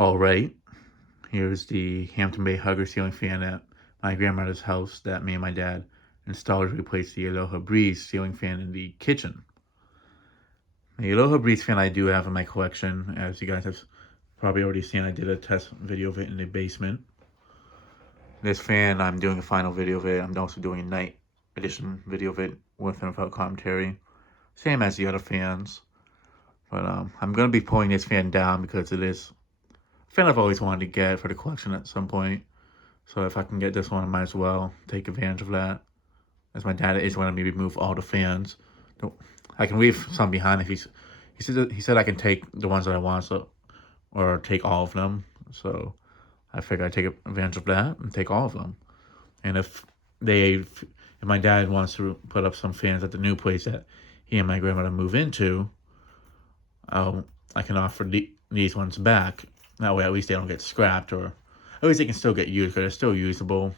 All right, here's the Hampton Bay Hugger ceiling fan at my grandmother's house that me and my dad installed to replace the Aloha Breeze ceiling fan in the kitchen. The Aloha Breeze fan I do have in my collection, as you guys have probably already seen. I did a test video of it in the basement. This fan, I'm doing a final video of it. I'm also doing a night edition video of it with and without commentary. Same as the other fans. But I'm going to be pulling this fan down because it is a fan I've always wanted to get for the collection at some point. So if I can get this one, I might as well take advantage of that. As my dad is wanting me to remove all the fans. I can leave some behind if he said I can take the ones that I want, so or take all of them. So I figure I'd take advantage of that and take all of them. And if my dad wants to put up some fans at the new place that he and my grandmother move into, I can offer these ones back. That way, at least they don't get scrapped, or at least they can still get used, because they're still usable.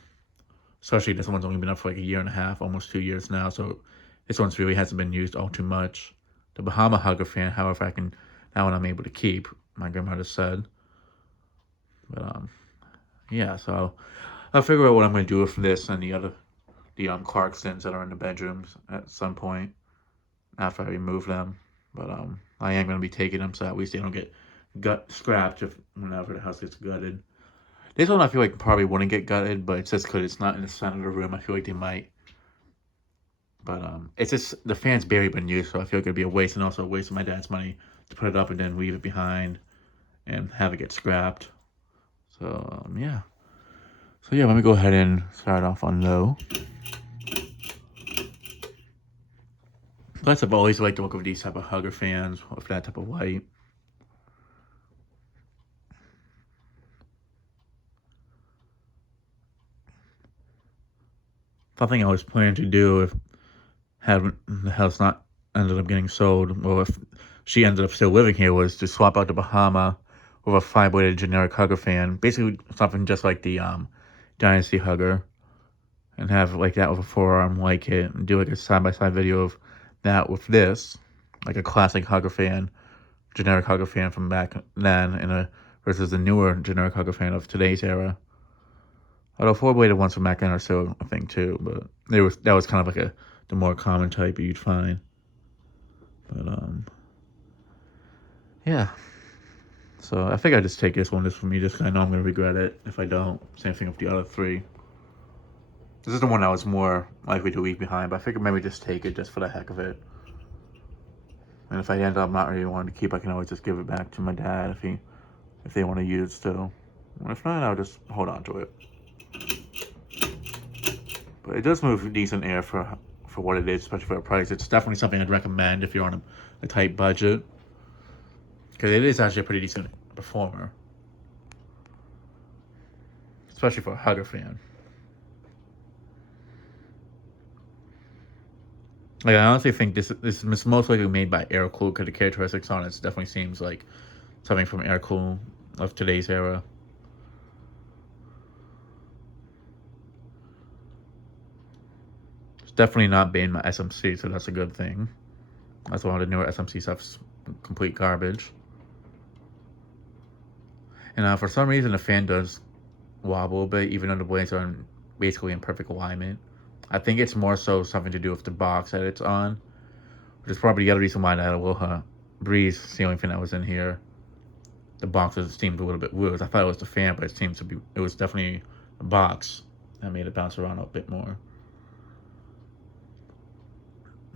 Especially this one's only been up for like a year and a half, almost 2 years now, so this one's really hasn't been used all too much. The Bahama Hugger fan, however, that one I'm able to keep, my grandmother said. But yeah, so I'll figure out what I'm going to do with this and the Clarksons that are in the bedrooms at some point after I remove them. But I am going to be taking them so at least they don't get scrapped whenever the house gets gutted. This one I feel like probably wouldn't get gutted, but it's just because it's not in the center of the room. I feel like they might. But it's just the fan's barely been used, so I feel like it'd be a waste, and also a waste of my dad's money to put it up and then leave it behind and have it get scrapped. So yeah. So yeah, let me go ahead and start off on low. Plus, I've always liked the look of these type of Hugger fans with that type of light. Something I was planning to do if had the house not ended up getting sold, or if she ended up still living here, was to swap out the Bahama with a 5-bladed generic Hugger fan, basically something just like the Dynasty Hugger, and have like that with a forearm like it, and do like a side-by-side video of that with this, like a classic Hugger fan, generic Hugger fan from back then, versus the newer generic Hugger fan of today's era. Although 4-bladed ones from back then are still a thing too, but that was kind of like the more common type you'd find. But yeah. So I think I just take this one just for me, just because I know I'm gonna regret it if I don't. Same thing with the other three. This is the one I was more likely to leave behind, but I figured maybe just take it just for the heck of it. And if I end up not really wanting to keep, I can always just give it back to my dad if they want to use it still. If not, I'll just hold on to it. But it does move decent air for what it is, especially for a price. It's definitely something I'd recommend if you're on a tight budget, because it is actually a pretty decent performer, especially for a Hugger fan. Like, I honestly think this is most likely made by Air-Cool, because the characteristics on it definitely seems like something from Air-Cool of today's era. It's definitely not being my SMC, so that's a good thing. That's one of the newer SMC stuff's complete garbage. And for some reason, the fan does wobble a bit, even though the blades are basically in perfect alignment. I think it's more so something to do with the box that it's on, which is probably the other reason why that Aloha Breeze ceiling fan that was in here, the box seemed a little bit loose. I thought it was the fan, but it was definitely a box that made it bounce around a bit more.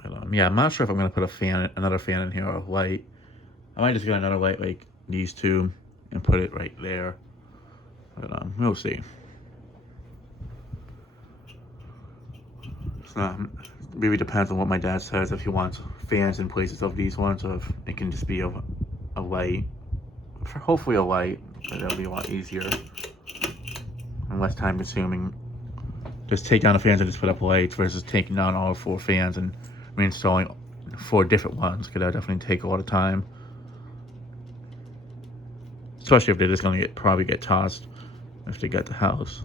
But yeah, I'm not sure if I'm gonna put another fan in here or a light. I might just get another light like these two and put it right there. But we'll see. It's not really depends on what my dad says, if he wants fans in places of these ones, or if it can just be a light. Hopefully a light, but that'll be a lot easier and less time consuming. Just take down the fans and just put up lights versus taking down all 4 fans and reinstalling 4 different ones, because that definitely take a lot of time. Especially if they're just going to probably get tossed if they get the house.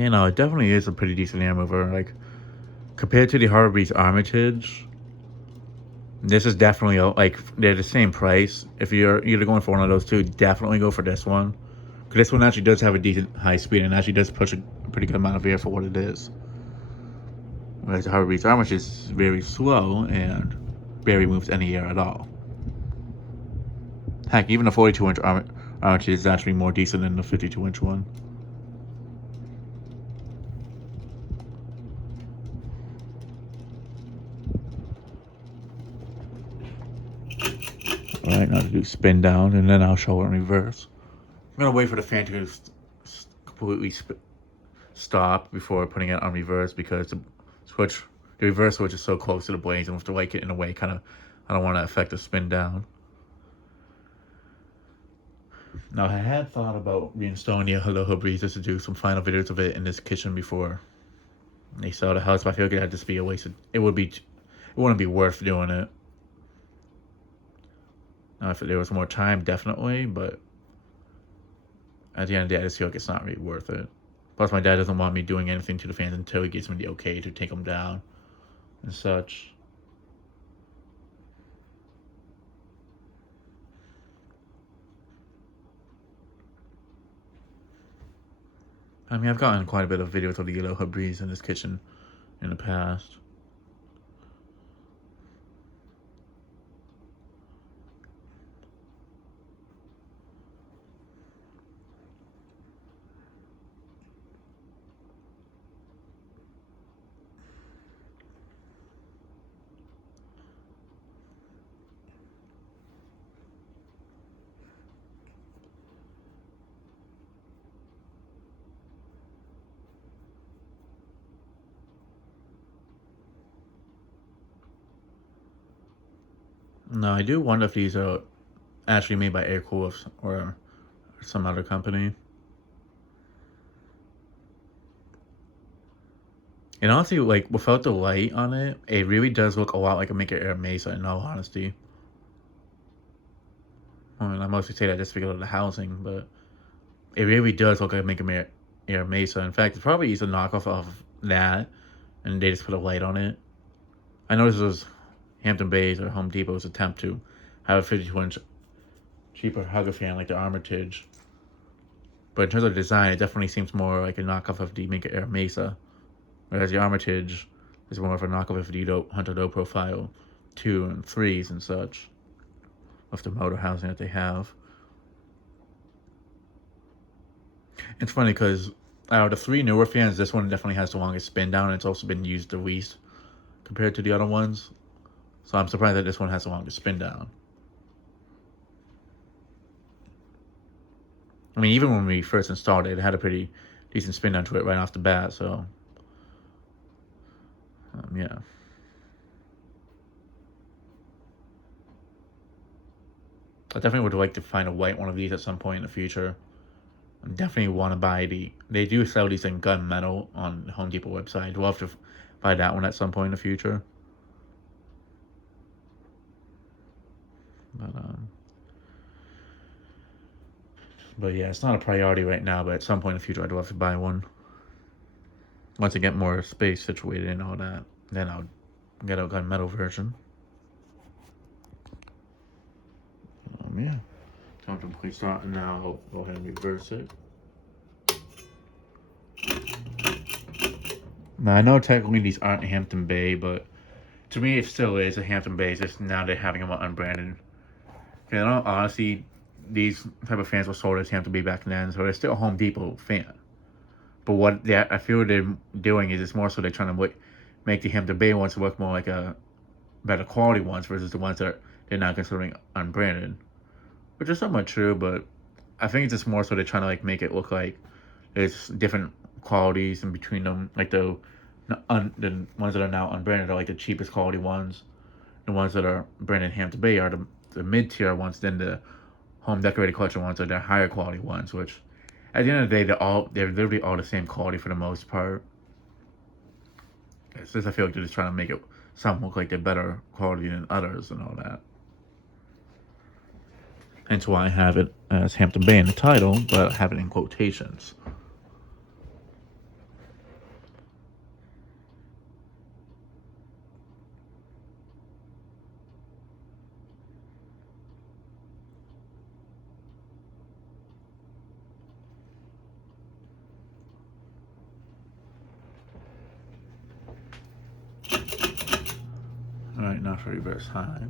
You know, it definitely is a pretty decent air mover. Like, compared to the Harbor Breeze Armitage, this is definitely, like, they're the same price. If you're either going for one of those two, definitely go for this one. Because this one actually does have a decent high speed and actually does push a pretty good amount of air for what it is. Whereas the Harbor Breeze Armitage is very slow and barely moves any air at all. Heck, even the 42-inch Armitage is actually more decent than the 52-inch one. Alright, now to do spin down, and then I'll show it in reverse. I'm gonna wait for the fan to completely stop before putting it on reverse, because the reverse switch is so close to the blades, and with the light getting in the way, I don't want to affect the spin down. Now, I had thought about reinstalling the Aloha Breeze just to do some final videos of it in this kitchen before they sell the house, but I feel like it'd just be a waste of, it wouldn't be worth doing it. Now, if there was more time, definitely, but at the end of the day, I just feel like it's not really worth it. Plus, my dad doesn't want me doing anything to the fans until he gives me the okay to take them down and such. I mean, I've gotten quite a bit of videos of the Aloha Breeze in this kitchen in the past. No, I do wonder if these are actually made by Air Coolers or some other company. And honestly, like, without the light on it, it really does look a lot like a Maker Air Mesa, in all honesty. I mean, I mostly say that just because of the housing, but it really does look like a Maker Air Mesa. In fact, it's probably a knockoff of that, and they just put a light on it. I know this was Hampton Bay's or Home Depot's attempt to have a 52-inch cheaper hugger fan like the Armitage. But in terms of design, it definitely seems more like a knockoff of the Maker Air Mesa. Whereas the Armitage is more of a knockoff of the Hunter Low Profile 2 and 3s and such, with the motor housing that they have. It's funny because out of the three newer fans, this one definitely has the longest spin down, and it's also been used the least compared to the other ones. So I'm surprised that this one has the longest spin down. I mean, even when we first installed it, it had a pretty decent spin down to it right off the bat, so yeah. I definitely would like to find a white one of these at some point in the future. I definitely want to buy they do sell these in gunmetal on the Home Depot website. I'd love to buy that one at some point in the future. But yeah, it's not a priority right now, but at some point in the future, I'd love to buy one. Once I get more space situated and all that, then I'll get a gunmetal version. Yeah. Time to place that, and now I'll go ahead and reverse it. Now, I know technically these aren't Hampton Bay, but to me it still is a Hampton Bay. It's just now they're having them unbranded. You know, honestly, these type of fans were sold as Hampton Bay back then, so they're still a Home Depot fan. But what I feel they're doing is it's more so they're trying to make the Hampton Bay ones look more like a better quality ones versus the ones that they're not considering unbranded, which is somewhat true. But I think it's just more so they're trying to like make it look like there's different qualities in between them. Like the ones that are now unbranded are like the cheapest quality ones. The ones that are branded Hampton Bay are the mid tier ones. Then the home decorated collection ones are the higher quality ones, which at the end of the day they're literally all the same quality for the most part. It's just I feel like they're just trying to make it some look like they're better quality than others and all that. Hence why I have it as Hampton Bay in the title, but I have it in quotations. Alright, now for reverse high.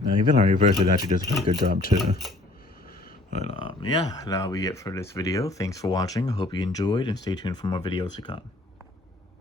Now, even on reverse, it actually does a pretty good job too. But yeah, that'll be it for this video. Thanks for watching. I hope you enjoyed, and stay tuned for more videos to come.